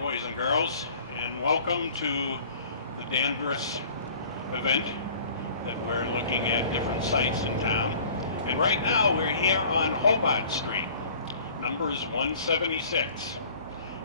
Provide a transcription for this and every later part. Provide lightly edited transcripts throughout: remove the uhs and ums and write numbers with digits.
boys and girls, and welcome to the Danvers event that we're looking at different sites in town. And right now we're here on Hobart Street, numbers 176.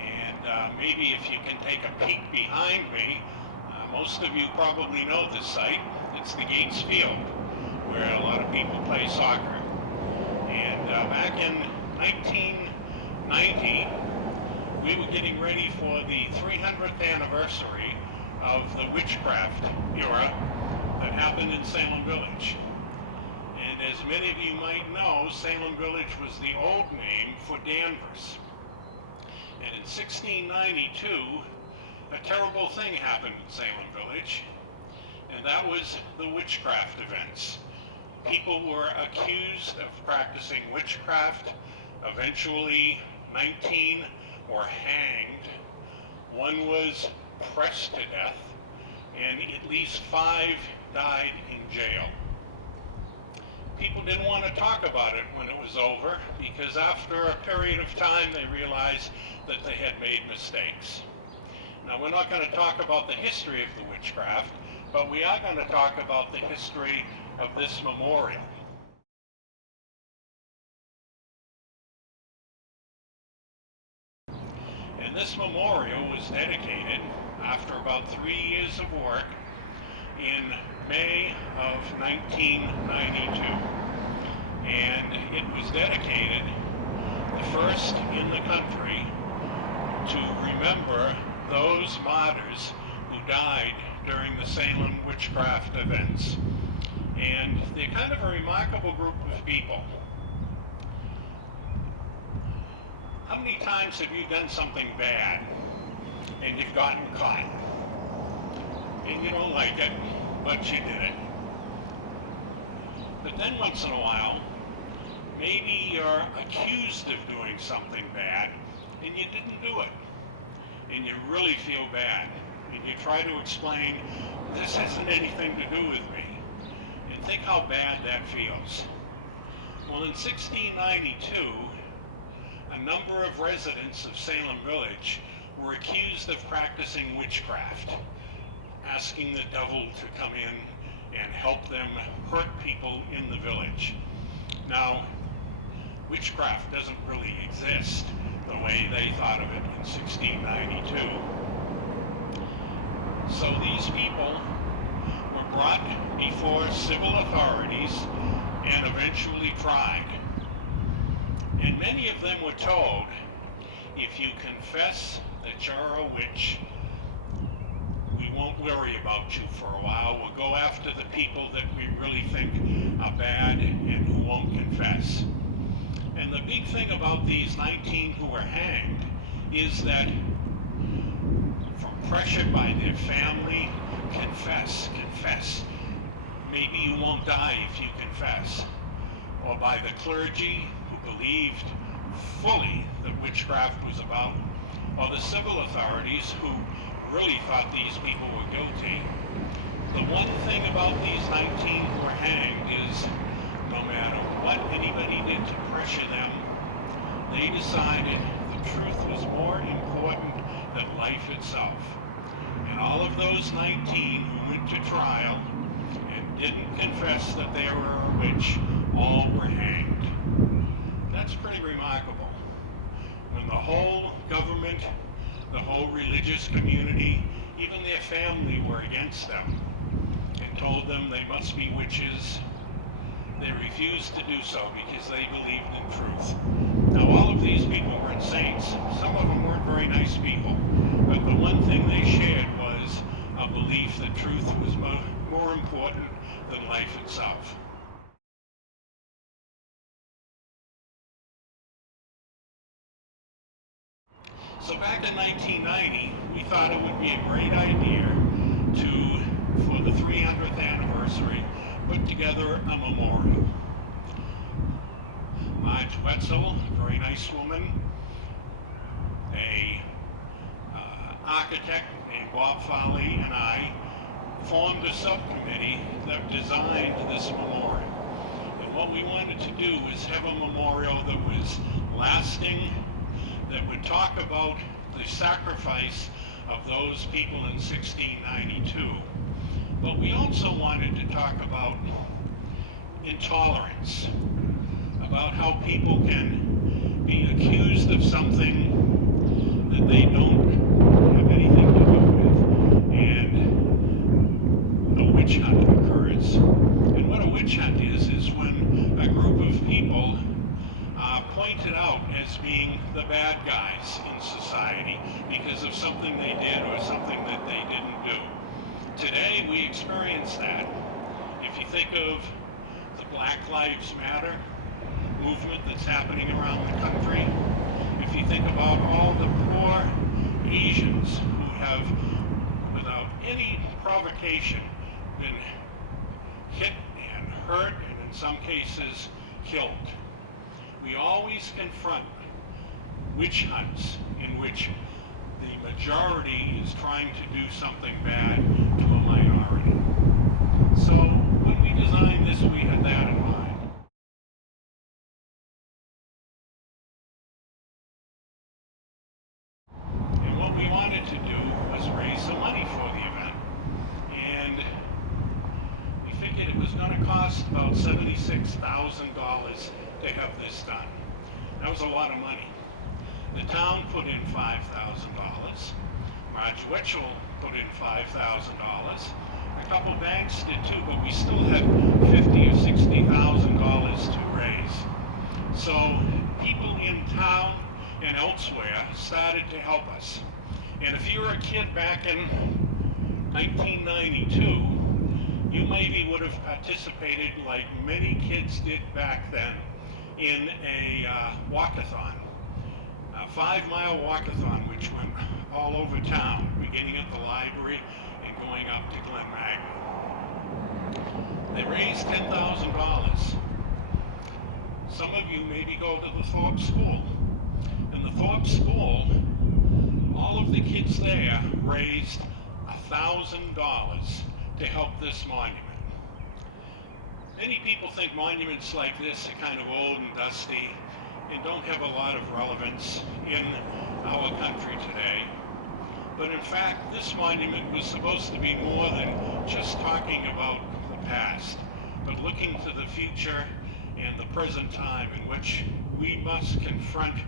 And maybe if you can take a peek behind me, most of you probably know this site. It's the Gates Field, where a lot of people play soccer. And back in 1990, we were getting ready for the 300th anniversary of the witchcraft era that happened in Salem Village. And as many of you might know, Salem Village was the old name for Danvers. And in 1692, a terrible thing happened in Salem Village, and that was the witchcraft events. People were accused of practicing witchcraft. Eventually, 19 were hanged. One was pressed to death, and at least 5 died in jail. People didn't want to talk about it when it was over, because after a period of time they realized that they had made mistakes. Now, we're not going to talk about the history of the witchcraft, but we are going to talk about the history of this memorial. And this memorial was dedicated after about 3 years of work in May of 1992. And it was dedicated, the first in the country, to remember those martyrs who died during the Salem witchcraft events. And they're kind of a remarkable group of people. How many times have you done something bad and you've gotten caught? And you don't like it, but you did it. But then once in a while, maybe you're accused of doing something bad and you didn't do it. And you really feel bad. And you try to explain, this hasn't anything to do with me. And think how bad that feels. Well, in 1692, a number of residents of Salem Village were accused of practicing witchcraft, asking the devil to come in and help them hurt people in the village. Now, witchcraft doesn't really exist the way they thought of it in 1692. So these people were brought before civil authorities and eventually tried. And many of them were told, if you confess that you're a witch, we won't worry about you for a while. We'll go after the people that we really think are bad and who won't confess. And the big thing about these 19 who were hanged is that, from pressure by their family, confess. Maybe you won't die if you confess. Or by the clergy, who believed fully that witchcraft was about, or the civil authorities who really thought these people were guilty. The one thing about these 19 who were hanged is, no matter what anybody did to pressure them, they decided the truth was more important than life itself. And all of those 19 who went to trial and didn't confess that they were a witch, all were hanged. That's pretty remarkable. When the whole government, the whole religious community, even their family were against them and told them they must be witches, they refused to do so because they believed in truth. Now, all of these people weren't saints. Some of them weren't very nice people, but the one thing they shared was a belief that truth was more important than life itself. So back in 1990, we thought it would be a great idea for the 300th anniversary, put together a memorial. Marge Wetzel, a very nice woman, a architect named Bob Foley, and I formed a subcommittee that designed this memorial. And what we wanted to do was have a memorial that was lasting, that would talk about the sacrifice of those people in 1692. But we also wanted to talk about intolerance, about how people can be accused of something that they don't have anything to do with, and a witch hunt occurs. And what a witch hunt is when a group of people are pointed out as being the bad guys in society because of something they did or something that they didn't do. Today we experience that. If you think of the Black Lives Matter movement that's happening around the country, if you think about all the poor Asians who have, without any provocation, been hit and hurt and in some cases killed. We always confront witch hunts in which the majority is trying to do something bad to a minority. So when we designed this, we had that in mind. And what we wanted to do was raise some money for the event. And we figured it was going to cost about $76,000 to have this done. That was a lot of money. The town put in $5,000. Marge Wetchell put in $5,000. A couple banks did too, but we still had $50,000 or $60,000 to raise. So people in town and elsewhere started to help us. And if you were a kid back in 1992, you maybe would have participated, like many kids did back then, in a walkathon, a 5-mile walkathon, which went all over town, beginning at the library and going up to Glen Magna. They raised $10,000. Some of you maybe go to the Thorpe School. In the Thorpe School, all of the kids there raised $1,000 to help this monument. Many people think monuments like this are kind of old and dusty and don't have a lot of relevance in our country today. But in fact, this monument was supposed to be more than just talking about the past, but looking to the future and the present time in which we must confront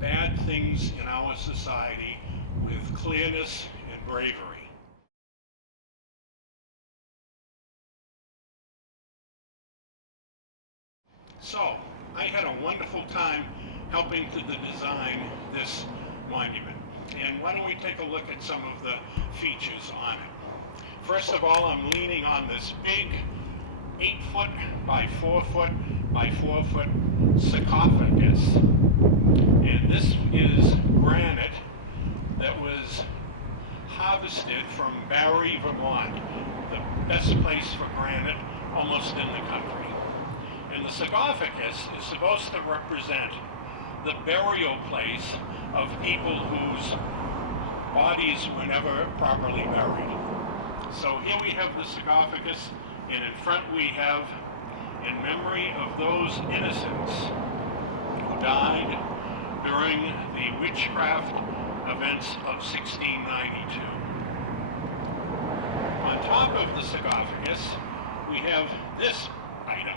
bad things in our society with clearness and bravery. So, I had a wonderful time helping to design this monument. And why don't we take a look at some of the features on it. First of all, I'm leaning on this big 8-foot by 4-foot by 4-foot sarcophagus. And this is granite that was harvested from Barrie, Vermont, the best place for granite almost in the country. And the sarcophagus is supposed to represent the burial place of people whose bodies were never properly buried. So here we have the sarcophagus, and in front we have, in memory of those innocents who died during the witchcraft events of 1692. On top of the sarcophagus, we have this item.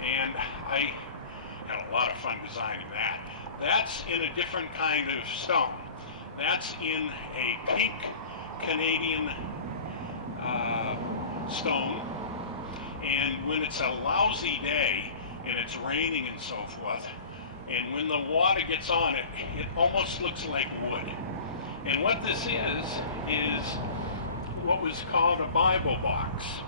And I had a lot of fun designing that. That's in a different kind of stone. That's in a pink Canadian stone. And when it's a lousy day and it's raining and so forth, and when the water gets on it, it almost looks like wood. And what this is what was called a Bible box.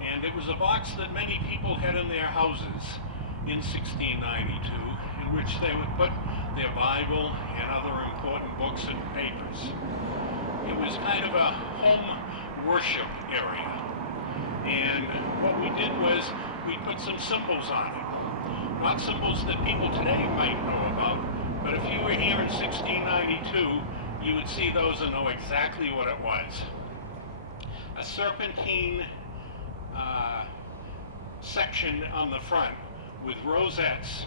And it was a box that many people had in their houses in 1692, in which they would put their Bible and other important books and papers. It was kind of a home worship area. And what we did was we put some symbols on it. Not symbols that people today might know about, but if you were here in 1692, you would see those and know exactly what it was. A serpentine section on the front with rosettes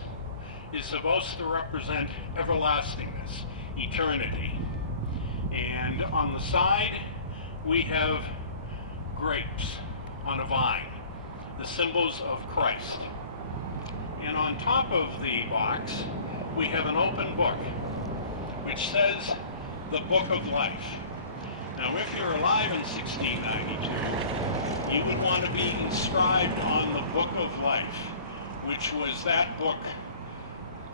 is supposed to represent everlastingness, eternity. And on the side, we have grapes on a vine, the symbols of Christ. And on top of the box, we have an open book, which says the Book of Life. Now, if you're alive in 1692, you would want to be inscribed on the Book of Life, which was that book,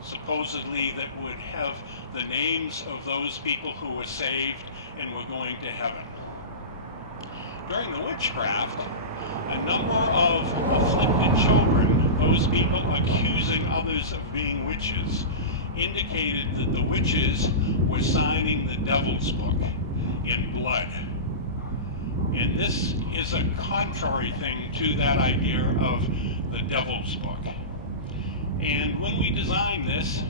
supposedly, that would have the names of those people who were saved and were going to heaven. During the witchcraft, a number of afflicted children, those people accusing others of being witches, indicated that the witches were signing the devil's book in blood. And this is a contrary thing to that idea of the devil's book. And when we designed this,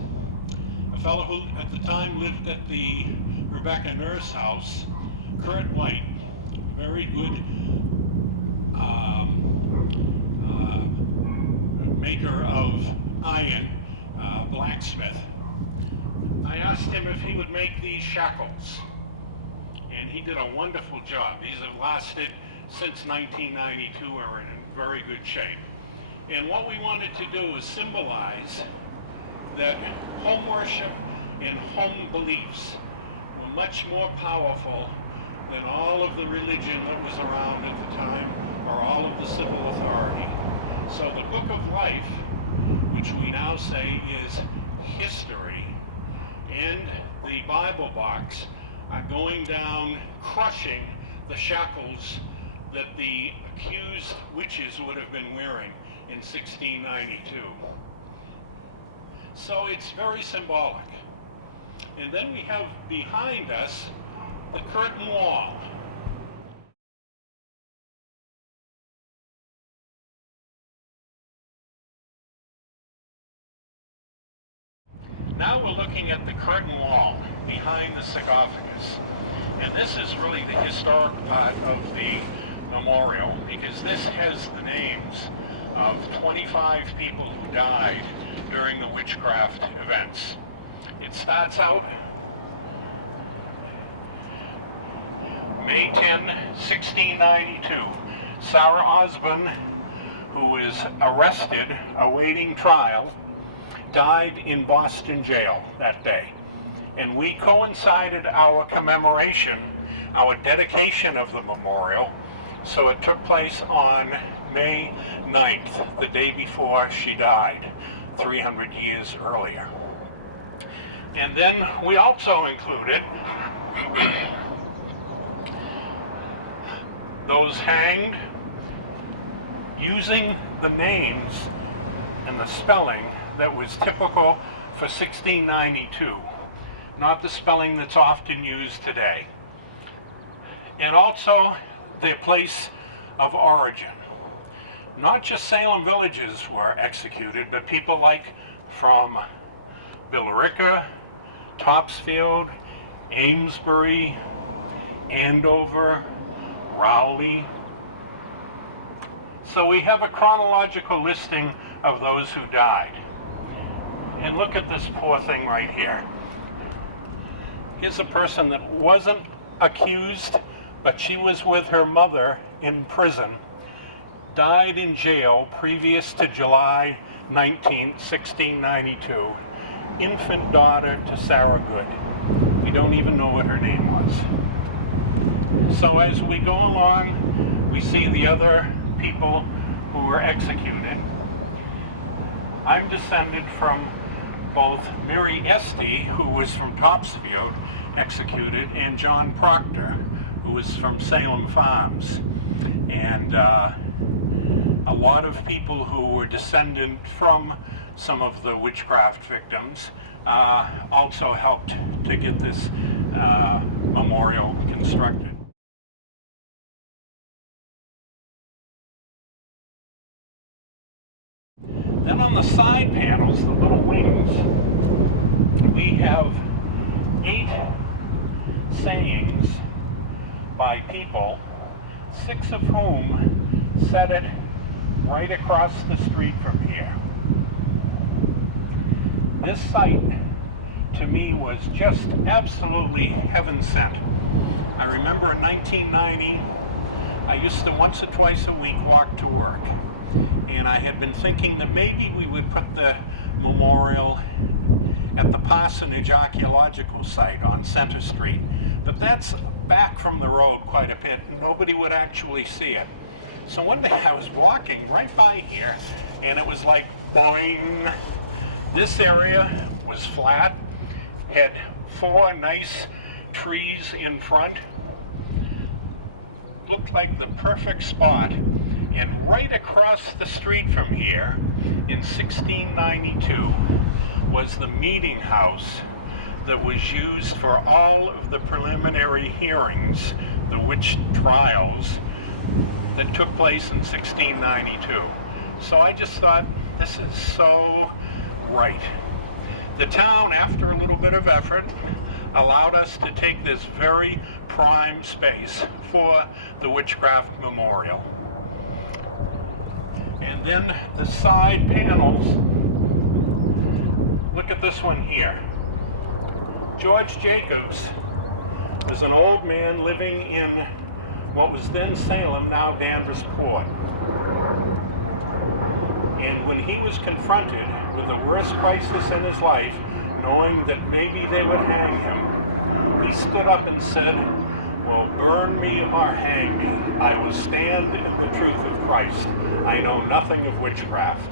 a fellow who at the time lived at the Rebecca Nurse house, Kurt White, very good maker of iron, blacksmith, I asked him if he would make these shackles. And he did a wonderful job. These have lasted since 1992 and are in very good shape. And what we wanted to do is symbolize that home worship and home beliefs were much more powerful than all of the religion that was around at the time, or all of the civil authority. So the Book of Life, which we now say is history, and the Bible box are going down, crushing the shackles that the accused witches would have been wearing in 1692. So it's very symbolic. And then we have behind us the curtain wall. Now we're looking at the curtain wall behind the sarcophagus. And this is really the historic part of the memorial, because this has the names of 25 people who died during the witchcraft events. It starts out May 10, 1692. Sarah Osborne, who is arrested awaiting trial, died in Boston jail that day. And we coincided our commemoration, our dedication of the memorial, so it took place on May 9th, the day before she died, 300 years earlier. And then we also included those hanged using the names and the spelling that was typical for 1692, not the spelling that's often used today. And also their place of origin. Not just Salem villages were executed, but people like from Billerica, Topsfield, Amesbury, Andover, Rowley. So we have a chronological listing of those who died. And look at this poor thing right here. Here's a person that wasn't accused, but she was with her mother in prison, died in jail previous to July 19, 1692, infant daughter to Sarah Good. We don't even know what her name was. So as we go along, we see the other people who were executed. I'm descended from both Mary Esty, who was from Topsfield, executed, and John Proctor, who was from Salem Farms. And a lot of people who were descended from some of the witchcraft victims also helped to get this memorial constructed. Then on the side panels, the little wings, we have 8 sayings by people, 6 of whom said it right across the street from here. This site, to me, was just absolutely heaven sent. I remember in 1990, I used to once or twice a week walk to work. And I had been thinking that maybe we would put the memorial at the Parsonage Archaeological Site on Center Street. But that's back from the road quite a bit, and nobody would actually see it. So one day I was walking right by here, and it was like, boing. This area was flat, had 4 nice trees in front, looked like the perfect spot. And right across the street from here, in 1692, was the meeting house that was used for all of the preliminary hearings, the witch trials that took place in 1692. So I just thought, this is so right. The town, after a little bit of effort, allowed us to take this very prime space for the Witchcraft Memorial. And then the side panels, look at this one here. George Jacobs was an old man living in what was then Salem, now Danvers Port. And when he was confronted with the worst crisis in his life, knowing that maybe they would hang him, he stood up and said, "Well, burn me or hang me. I will stand in the truth of Christ. I know nothing of witchcraft."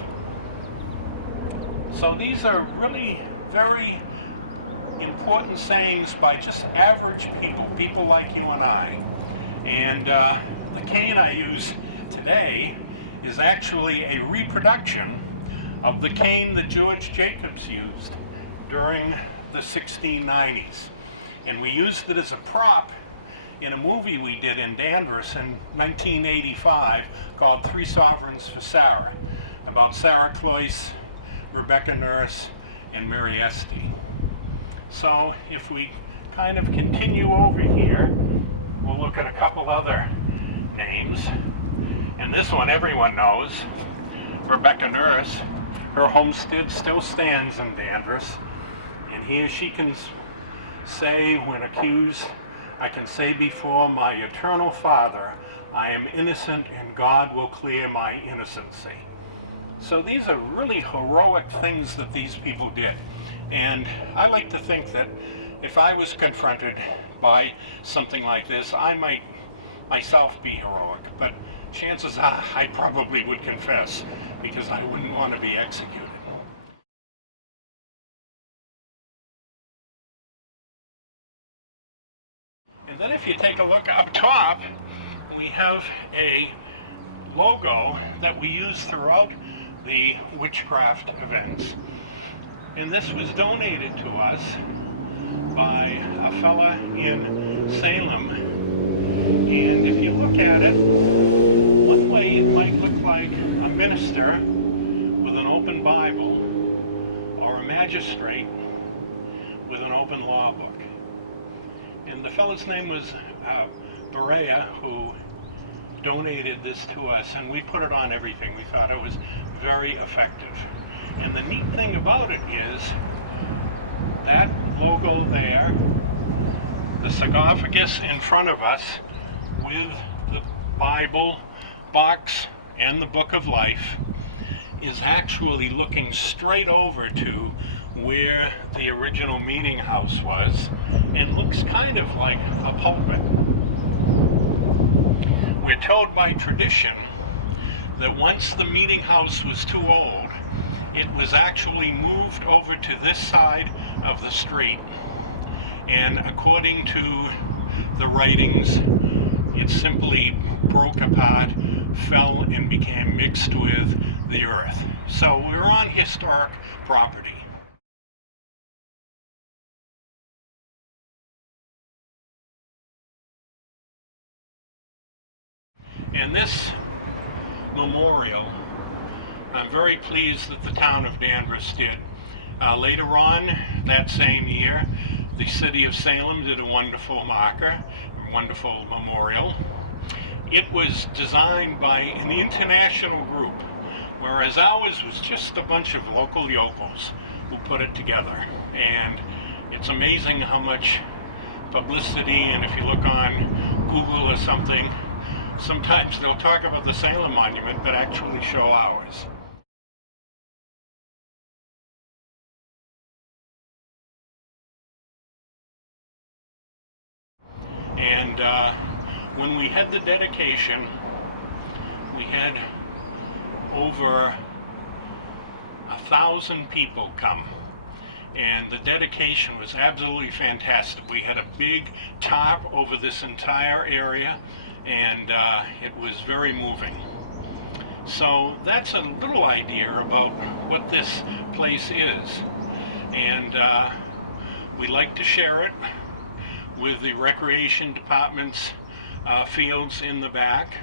So these are really very important sayings by just average people like you and I. And the cane I use today is actually a reproduction of the cane that George Jacobs used during the 1690s. And we used it as a prop in a movie we did in Danvers in 1985 called Three Sovereigns for Sarah, about Sarah Cloyce, Rebecca Nurse, and Mary Esty. So if we kind of continue over here, we'll look at a couple other names. And this one everyone knows, Rebecca Nurse. Her homestead still stands in Danvers. And here she can say, when accused, "I can say before my eternal Father, I am innocent and God will clear my innocency." So these are really heroic things that these people did. And I like to think that if I was confronted by something like this, I might myself be heroic, but chances are I probably would confess, because I wouldn't want to be executed. And then if you take a look up top, we have a logo that we use throughout the witchcraft events. And this was donated to us by a fella in Salem. And if you look at it, one way it might look like a minister with an open Bible or a magistrate with an open law book. And the fellow's name was Berea, who donated this to us, and we put it on everything. We thought it was very effective. And the neat thing about it is that logo there, the sarcophagus in front of us with the Bible box and the Book of Life, is actually looking straight over to where the original meeting house was, and looks kind of like a pulpit. We're told by tradition that once the meeting house was too old, it was actually moved over to this side of the street. And according to the writings, it simply broke apart, fell, and became mixed with the earth. So we're on historic property. And this memorial, I'm very pleased that the town of Danvers did. Later on that same year, the city of Salem did a wonderful marker, a wonderful memorial. It was designed by an international group, whereas ours was just a bunch of local yokels who put it together. And it's amazing how much publicity, and if you look on Google or something, sometimes they'll talk about the Salem Monument but actually show ours. And when we had the dedication, we had over 1,000 people come. And the dedication was absolutely fantastic. We had a big tarp over this entire area, and it was very moving. So that's a little idea about what this place is. And we like to share it with the recreation department's fields in the back.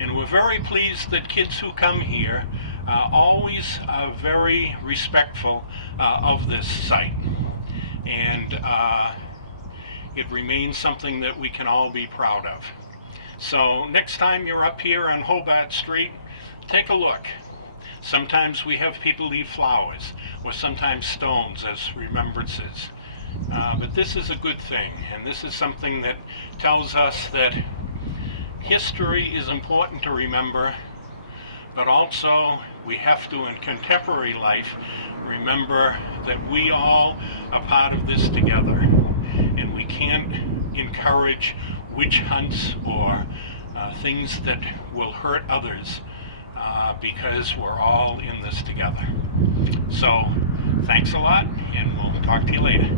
And we're very pleased that kids who come here always are very respectful of this site. And it remains something that we can all be proud of. So next time you're up here on Hobart Street, take a look. Sometimes we have people leave flowers, or sometimes stones as remembrances. But this is a good thing, and this is something that tells us that history is important to remember, but also we have to, in contemporary life, remember that we all are part of this together, and we can't encourage witch hunts or things that will hurt others because we're all in this together. So thanks a lot, and we'll talk to you later.